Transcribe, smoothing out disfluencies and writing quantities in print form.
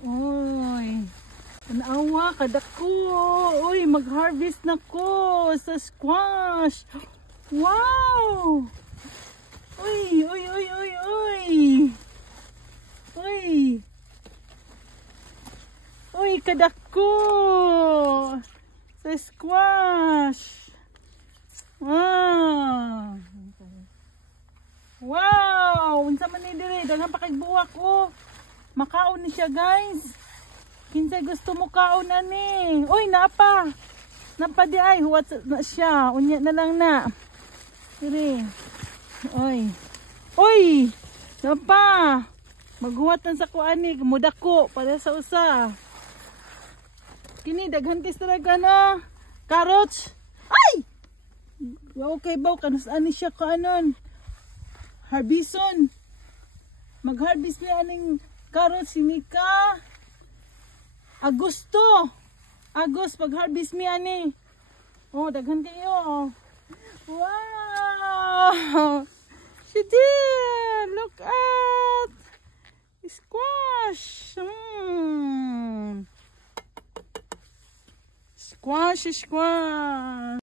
Uy, tanawa kadako. Uy, mag-harvest na ko sa squash. Wow! Uy, uy, uy, uy, uy. Uy. Uy, kadako. Sa squash. Wow. Wow, unsa man ni dire, daghang pakigbuwak ko. Makaon ni siya, guys. Kinsay gusto mo kaon ani? Uy, napa. Napa di ay huwat na siya. Unya na lang na. Dire. Uy. Uy, napa. Maghuwatan sa kuan ni, mudako para sa usa. Kini daghantis talaga no. Carrots. Ay! Okay ba kanus ani siya kaanon? Harbison. Mag-harvest ni aning carrots si Mika. Agosto. Agos pag-harvest mi ani. Oh, daghan kayo. Wow! She did. Look at squash. Squash, squash.